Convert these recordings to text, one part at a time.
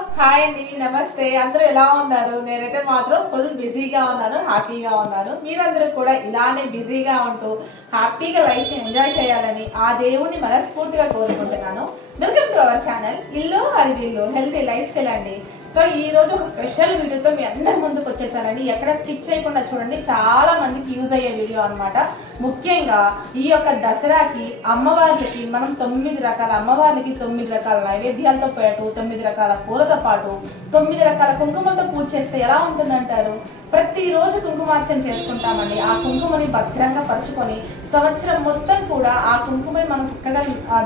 Hi అండి, నమస్తే. అందరూ ఎలా ఉన్నారు? నేనైతే మాత్రం ఫుల్ బిజీగా ఉన్నాను, హ్యాపీగా ఉన్నాను. మీరందరూ కూడా ఇలానే బిజీగా ఉంటూ హ్యాపీగా లైఫ్ ఎంజాయ్ చేయాలని ఆ దేవుణ్ణి మనస్ఫూర్తిగా కోరుకుంటున్నాను. వెల్కమ్ టు అవర్ ఛానల్ ఇల్లు హరివిల్లు హెల్తీ లైఫ్ స్టైల్ అండి. సో ఈ రోజు ఒక స్పెషల్ వీడియోతో మీ అందరి ముందుకు వచ్చేసానండి. ఎక్కడ స్కిప్ చేయకుండా చూడండి, చాలా మందికి యూజ్ అయ్యే వీడియో అనమాట. ముఖ్యంగా ఈ యొక్క దసరాకి అమ్మవార్లకి మనం 9 రకాల అమ్మవార్లకి 9 రకాల నైవేద్యాలతో పాటు 9 రకాల పూలతో పాటు 9 రకాల కుంకుమతో పూజ చేస్తే ఎలా ఉంటుందంటారు? ప్రతిరోజు కుంకుమార్చన చేసుకుంటామండి. ఆ కుంకుమని భద్రంగా పరుచుకొని సంవత్సరం మొత్తం కూడా ఆ కుంకుమని మనం చక్కగా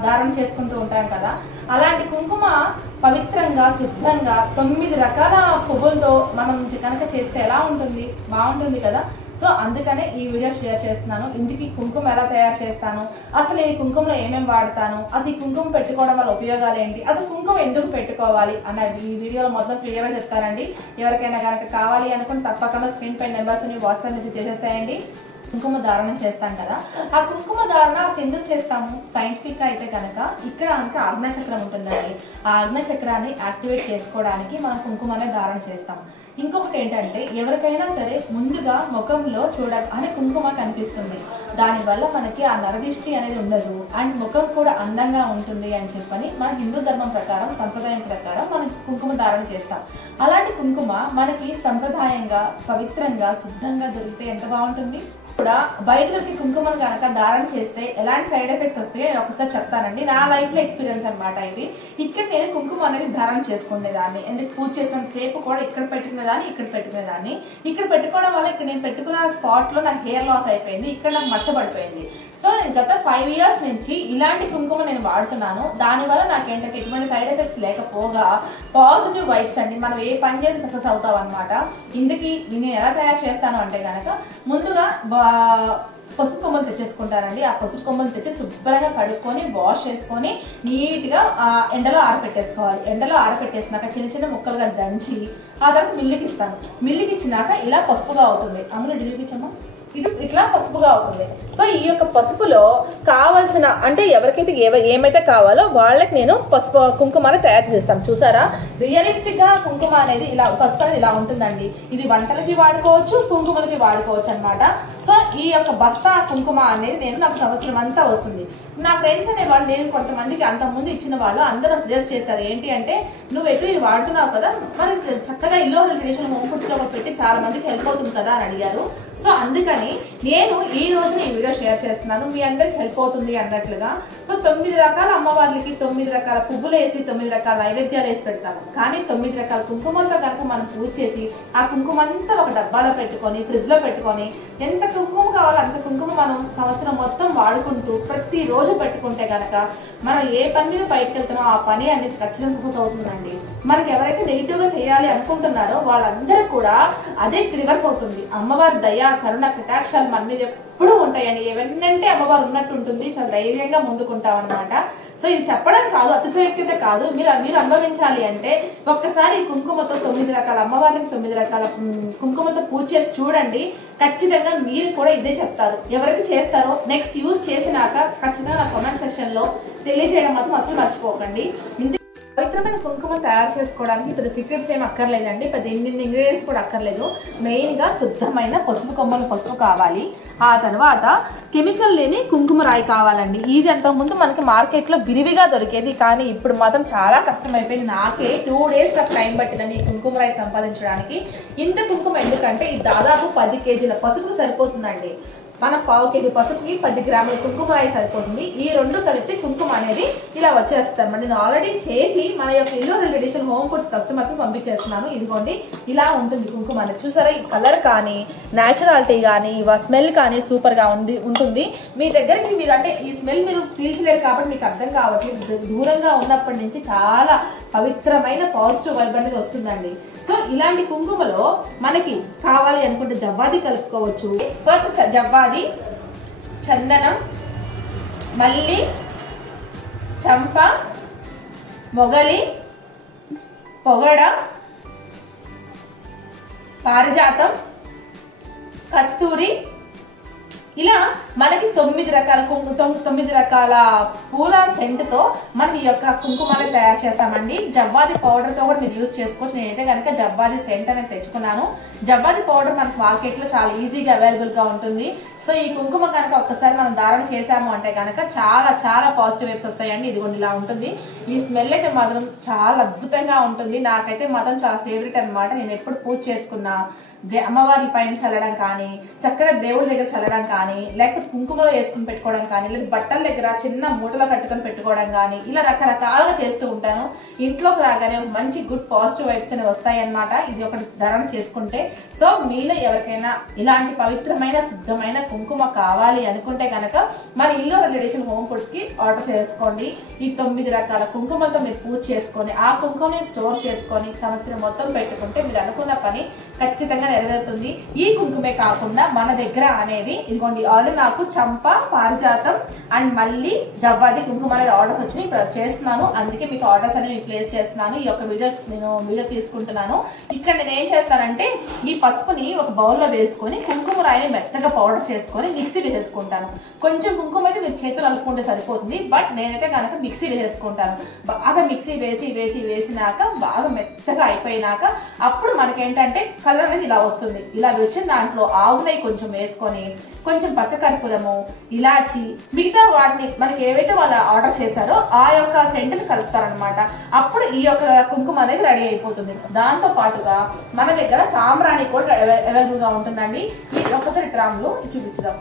ధారణ చేసుకుంటూ ఉంటాం కదా. అలాంటి కుంకుమ పవిత్రంగా శుద్ధంగా 9 రకాల పువ్వులతో మనం కనుక చేస్తే ఎలా ఉంటుంది? బాగుంటుంది కదా. సో అందుకనే ఈ వీడియో షేర్ చేస్తున్నాను. ఇంటికి కుంకుమ ఎలా తయారు చేస్తాను, అసలు ఈ కుంకుమలో ఏమేమి వాడతాను, అసలు ఈ కుంకుమ పెట్టుకోవడం వల్ల ఉపయోగాలు ఏంటి, అసలు కుంకుమ ఎందుకు పెట్టుకోవాలి అన్న ఈ వీడియోలో మొత్తం క్లియర్గా చెప్తానండి. ఎవరికైనా కనుక కావాలి అనుకుని తప్పకుండా స్క్రీన్ పై నెంబర్స్ వాట్సాప్ మెసేజ్ చేసేసేయండి. కుంకుమ ధారణ చేస్తాం కదా, ఆ కుంకుమ ధారణ ఎందుకు చేస్తాము? సైంటిఫిక్ గా అయితే కనుక ఇక్కడ కనుక ఆజ్ఞాచక్రం ఉంటుందండి. ఆ ఆజ్ఞాచక్రాన్ని యాక్టివేట్ చేసుకోవడానికి మనం కుంకుమనే ధారణ చేస్తాం. ఇంకొకటి ఏంటంటే, ఎవరికైనా సరే ముందుగా ముఖంలో అని కుంకుమ కనిపిస్తుంది. దానివల్ల మనకి ఆ నరదిష్టి అనేది ఉండదు అండ్ ముఖం కూడా అందంగా ఉంటుంది అని చెప్పని మన హిందూ ధర్మం ప్రకారం, సంప్రదాయం ప్రకారం మనం కుంకుమ ధారణ చేస్తాం. అలాంటి కుంకుమ మనకి సంప్రదాయంగా పవిత్రంగా శుద్ధంగా దొరికితే ఎంత బాగుంటుంది. కూడా బయట దొరికి కుంకుమను కనుక ధారణ చేస్తే ఎలాంటి సైడ్ ఎఫెక్ట్స్ వస్తాయో నేను ఒకసారి చెప్తానండి. నా లైఫ్ లో ఎక్స్పీరియన్స్ అనమాట ఇది. ఇక్కడ నేను కుంకుమ అనేది ధారణ చేసుకునేదాన్ని. ఎందుకు పూజ చేసిన సేపు కూడా ఇక్కడ పెట్టుకునేదాన్ని, ఇక్కడ పెట్టుకునేదాన్ని. ఇక్కడ పెట్టుకోవడం వల్ల ఇక్కడ నేను పెట్టుకున్న స్పాట్ లో నాకు హెయిర్ లాస్ అయిపోయింది, ఇక్కడ నాకు మచ్చబడిపోయింది. సో నేను గత 5 years నుంచి ఇలాంటి కుంకుమ నేను వాడుతున్నాను. దానివల్ల నాకు ఏంటంటే ఎటువంటి సైడ్ ఎఫెక్ట్స్ లేకపోగా పాజిటివ్ వైబ్స్ అండి. మనం ఏ పని చేసి సక్సెస్ అవుతాం అనమాట. ఇందుకు నేను ఎలా తయారు చేస్తాను అంటే కనుక, ముందుగా పసుపు కొమ్మలు తెచ్చేసుకుంటారండి. ఆ పసుపు కొమ్మలు తెచ్చి శుభ్రంగా కడుక్కొని వాష్ చేసుకొని నీట్గా ఎండలో ఆరపెట్టేసుకోవాలి. ఎండలో ఆరపెట్టేసినాక చిన్న చిన్న ముక్కలుగా దంచి ఆ తర్వాత మిల్లుకి ఇస్తాను. మిల్లుకి ఇచ్చినాక ఇలా పసుపుగా అవుతుంది. అమ్ములు డిలిపించమ్మా, ఇది ఇట్లా పసుపుగా అవుతుంది. సో ఈ యొక్క పసుపులో కావాల్సిన అంటే ఎవరికైతే ఏమైతే కావాలో వాళ్ళకి నేను పసుపు కుంకుమని తయారు చేస్తాను. చూసారా, రియలిస్టిక్ గా కుంకుమ అనేది ఇలా పసుపు అనేది ఇలా ఉంటుందండి. ఇది వంటలకి వాడుకోవచ్చు, కుంకుమలకి వాడుకోవచ్చు అనమాట. సో ఈ యొక్క బస్తా కుంకుమ అనేది నేను నాకు సంవత్సరం అంతా వస్తుంది. నా ఫ్రెండ్స్ అనేవాళ్ళు, నేను కొంతమందికి అంతకుముందు ఇచ్చిన వాళ్ళు అందరూ సజెస్ట్ చేస్తారు. ఏంటి అంటే, నువ్వు ఎటు ఇది వాడుతున్నావు కదా, మరి చక్కగా ఇల్లు ట్రెడిషనల్ హోమ్ ఫుడ్స్ లో పెట్టి చాలా మందికి హెల్ప్ అవుతుంది కదా అని అడిగారు. సో అందుకని నేను ఈ రోజున ఈ వీడియో షేర్ చేస్తున్నాను, మీ అందరికి హెల్ప్ అవుతుంది అన్నట్లుగా. సో 9 రకాల అమ్మవార్లకి 9 రకాల పువ్వులు వేసి 9 రకాల నైవేద్యాలు వేసి పెడతాము. కానీ 9 రకాల కుంకుమలతో కనుక మనం పూజ చేసి ఆ కుంకుమ అంతా ఒక డబ్బాలో పెట్టుకొని ఫ్రిడ్జ్ లో పెట్టుకొని ఎంత కుంకుమ కావాలో అంత కుంకుమ మనం సంవత్సరం మొత్తం వాడుకుంటూ ప్రతిరోజు పెట్టుకుంటే కనుక మనం ఏ పని మీద బయటకు వెళ్తున్నామో ఆ పని అనేది ఖచ్చితంగా సక్సెస్ అవుతుందండి. మనకి ఎవరైతే నెగిటివ్ గా చేయాలి అనుకుంటున్నారో వాళ్ళందరూ కూడా అదే రివర్స్ అవుతుంది. అమ్మవారి దయ కరుణ కటాక్షాలు మన మీద ఎప్పుడూ ఉంటాయండి. ఏవన్నంటే అమ్మవారు ఉన్నట్టు ఉంటుంది. చాలా ధైర్యంగా ముందుకుంటాం అనమాట. సో ఇది చెప్పడం కాదు, అతిశయోక్తిత కాదు. మీరు అనుభవించాలి అంటే ఒక్కసారి ఈ కుంకుమతో 9 రకాల అమ్మవారికి 9 రకాల కుంకుమతో పూజ చేసి చూడండి. ఖచ్చితంగా మీరు కూడా ఇదే చెప్తారు. ఎవరికి చేస్తారో నెక్స్ట్ యూజ్ చేసినాక ఖచ్చితంగా నా కామెంట్ సెక్షన్ లో తెలియజేయడం మాత్రం అసలు మర్చిపోకండి. పవిత్రమైన కుంకుమ తయారు చేసుకోవడానికి పెద్ద సీక్రెట్స్ ఏం అక్కర్లేదండి, పెద్ద ఇన్ని ఇంగ్రీడియంట్స్ కూడా అక్కర్లేదు. మెయిన్గా శుద్ధమైన పసుపు కావాలి. ఆ తర్వాత కెమికల్ లేని కుంకుమ రాయి కావాలండి. ఇది అంతకుముందు మనకి మార్కెట్లో విరివిగా దొరికేది, కానీ ఇప్పుడు మాత్రం చాలా కష్టమైపోయింది. నాకే 2 days టైం పట్టిందండి ఈ కుంకుమ రాయి సంపాదించడానికి. ఇంత కుంకుమ ఎందుకంటే ఇది దాదాపు 10 kg పసుపు సరిపోతుందండి. మనం 1/4 kg పసుపుకి 10 గ్రాముల కుంకుమ రాయి సరిపోతుంది. ఈ రెండు కలిపి కుంకుమ అనేది ఇలా వచ్చేస్తాను. నేను ఆల్రెడీ చేసి మన యొక్క ఇల్లు ట్రెడిషనల్ హోమ్ ఫుడ్స్ కస్టమర్స్ పంపించేస్తున్నాను. ఇదిగోండి ఇలా ఉంటుంది కుంకుమ అనేది. చూసారా, ఈ కలర్ కానీ న్యాచురాలిటీ కానీ స్మెల్ కానీ సూపర్ గా ఉంటుంది. మీ దగ్గరికి మీరు అంటే ఈ స్మెల్ మీరు పీల్చలేరు కాబట్టి మీకు అర్థం కావట్లేదు. దూరంగా ఉన్నప్పటి నుంచి చాలా పవిత్రమైన పాజిటివ్ వైబ్ అనేది వస్తుందండి. సో ఇలాంటి కుంకుమలో మనకి కావాలి అనుకుంటే జవ్వాది కలుపుకోవచ్చు. ఫస్ట్ జవ్వాది, చందనం, మల్లి, చంప, మొగలి, పొగడ, పారిజాతం, కస్తూరి, ఇలా మనకి 9 రకాల 9 రకాల పూల సెంట్తో మనం ఈ యొక్క కుంకుమని తయారు చేస్తామండి. జవ్వాది పౌడర్తో కూడా మీరు యూజ్ చేసుకోవచ్చు. నేనైతే కనుక జవ్వాది సెంట్ అనేది తెచ్చుకున్నాను. జవ్వాది పౌడర్ మనకి మార్కెట్లో చాలా ఈజీగా అవైలబుల్గా ఉంటుంది. సో ఈ కుంకుమ కనుక ఒక్కసారి మనం ధారణ చేసాము అంటే కనుక చాలా చాలా పాజిటివ్ వైబ్స్ వస్తాయండి. ఇదిగోండి ఇలా ఉంటుంది. ఈ స్మెల్ అయితే మాత్రం చాలా అద్భుతంగా ఉంటుంది. నాకైతే మాత్రం చాలా ఫేవరెట్ అనమాట. నేను ఎప్పుడు పూజ చేసుకున్నా అమ్మవారి పైన చల్లడం కానీ, చక్కగా దేవుడి దగ్గర చల్లడం కానీ, లేకపోతే కుంకుమలో వేసుకుని పెట్టుకోవడం కానీ, లేదా బట్టల దగ్గర చిన్న మూటలో కట్టుకొని పెట్టుకోవడం కానీ, ఇలా రకరకాలుగా చేస్తూ ఉంటాను. ఇంట్లోకి రాగానే మంచి గుడ్ పాజిటివ్ వైబ్స్ అనేవి వస్తాయి అన్నమాట. ఇది ఒకటి ధారణ చేసుకుంటే. సో మీలో ఎవరికైనా ఇలాంటి పవిత్రమైన శుద్ధమైన కుంకుమ కావాలి అనుకుంటే కనుక మన ఇల్లు రెడీషన్ హోమ్ ఫుడ్స్ కి ఆర్డర్ చేసుకోండి. ఈ 9 రకాల కుంకుమలతో మీరు పూజ చేసుకొని ఆ కుంకుమని స్టోర్ చేసుకొని సంవత్సరం మొత్తం పెట్టుకుంటే మీరు అనుకున్న పని ఖచ్చితంగా నెరవేరుతుంది. ఈ కుంకుమే కాకుండా మన దగ్గర అనేది ఇదిగోండి ఆల్రెడీ నాకు చంప, పారిజాతం అండ్ మళ్ళీ జవ్వాది కుంకుమ అనేది ఆర్డర్స్ వచ్చినాయి. ఇప్పుడు చేస్తున్నాను, అందుకే మీకు ఆర్డర్స్ అనేవి ప్లేస్ చేస్తున్నాను. ఈ యొక్క వీడియో తీసుకుంటున్నాను. ఇక్కడ నేను ఏం చేస్తానంటే ఈ పసుపుని ఒక బౌల్లో వేసుకొని కుంకుమ రాయిని మెత్తగా పౌడర్ చేసుకొని మిక్సీ వేసుకుంటాను. కొంచెం కుంకుమ అయితే మీరు చేతులు అలుపుకుంటే సరిపోతుంది. బట్ నేనైతే కనుక మిక్సీ వేసుకుంటాను. బాగా మిక్సీ వేసినాక బాగా మెత్తగా అయిపోయినాక అప్పుడు మనకేంటంటే కలర్ అనేది ఇలా వస్తుంది. ఇలా వచ్చిన దాంట్లో ఆవు నెయ్యి కొంచెం వేసుకొని, కొంచెం పచ్చకర్పూరము, ఇలాచి, మిగతా వాటిని మనకి ఏవైతే వాళ్ళు ఆర్డర్ చేశారో ఆ యొక్క సెంట్ని కలుపుతారనమాట. అప్పుడు ఈ యొక్క కుంకుమ అనేది రెడీ అయిపోతుంది. దాంతో పాటుగా మన దగ్గర సాంబ్రాణి కూడా అవైలబుల్ గా ఉంటుందండి. ఈ ఒక్కసారి ట్రామ్లో చూపించుదాం.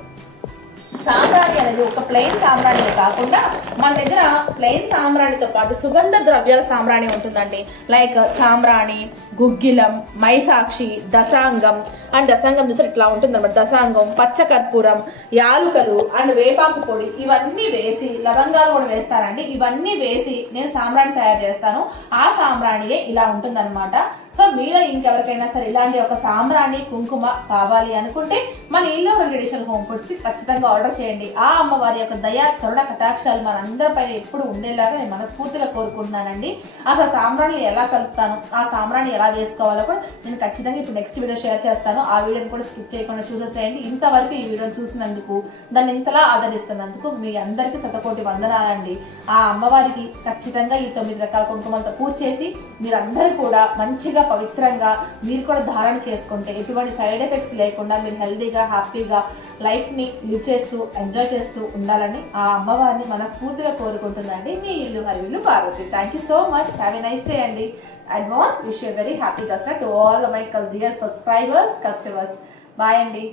సాంబ్రాణి అనేది ఒక ప్లెయిన్ సాంబ్రాణి కాకుండా మన దగ్గర ప్లెయిన్ సాంబ్రాణితో పాటు సుగంధ ద్రవ్యాల సాంబ్రాణి ఉంటుందండి. లైక్ సాంబ్రాణి, గుగ్గిలం, మైసాక్షి, దశాంగం అండ్ దశాంగం చూసారు ఇట్లా ఉంటుంది అనమాట. దశాంగం, పచ్చకర్పూరం, యాలుకలు అండ్ వేపాకు పొడి ఇవన్నీ వేసి, లవంగాలు కూడా వేస్తారండి. ఇవన్నీ వేసి నేను సాంబ్రాణి తయారు చేస్తాను. ఆ సాంబ్రాణియే ఇలా ఉంటుందన్నమాట. సో మీలో ఇంకెవరికైనా సరే ఇలాంటి ఒక సాంబ్రాణి కుంకుమ కావాలి అనుకుంటే మన ఇల్లు ట్రెడిషనల్ హోమ్ ఫుడ్స్ కి ఖచ్చితంగా ఆర్డర్ చేయండి. ఆ అమ్మవారి యొక్క దయా కరుణ కటాక్షాలు మనందరిపైన ఎప్పుడు ఉండేలాగా నేను మనస్ఫూర్తిగా కోరుకుంటున్నానండి. అసలు సాంబ్రాణి ఎలా కలుపుతాను, ఆ సాంబ్రాణి ఎలా వేసుకోవాలో కూడా నేను ఖచ్చితంగా ఇప్పుడు నెక్స్ట్ వీడియో షేర్ చేస్తాను. ఆ వీడియోని కూడా స్కిప్ చేయకుండా చూసేసేయండి. ఇంతవరకు ఈ వీడియోని చూసినందుకు, దాన్ని ఇంతలా ఆదరిస్తున్నందుకు మీ అందరికీ శతకోటి వందనాలండి. ఆ అమ్మవారికి ఖచ్చితంగా ఈ 9 రకాల కుంకుమలతో పూజ చేసి మీరందరూ కూడా మంచిగా పవిత్రంగా మీరు కూడా ధారణ చేసుకుంటే ఎటువంటి సైడ్ ఎఫెక్ట్స్ లేకుండా మీరు హెల్తీగా హ్యాపీగా లైఫ్ ని లివ్ చేస్తూ ఎంజాయ్ చేస్తూ ఉండాలని ఆ అమ్మవారిని మనస్ఫూర్తిగా కోరుకుంటుందండి మీ ఇల్లు హరివిల్లు Parvati. Thank you so much. Have a nice day అండి. Advance wish you very happy Dasara to all my dear subscribers, customers. Bye అండి.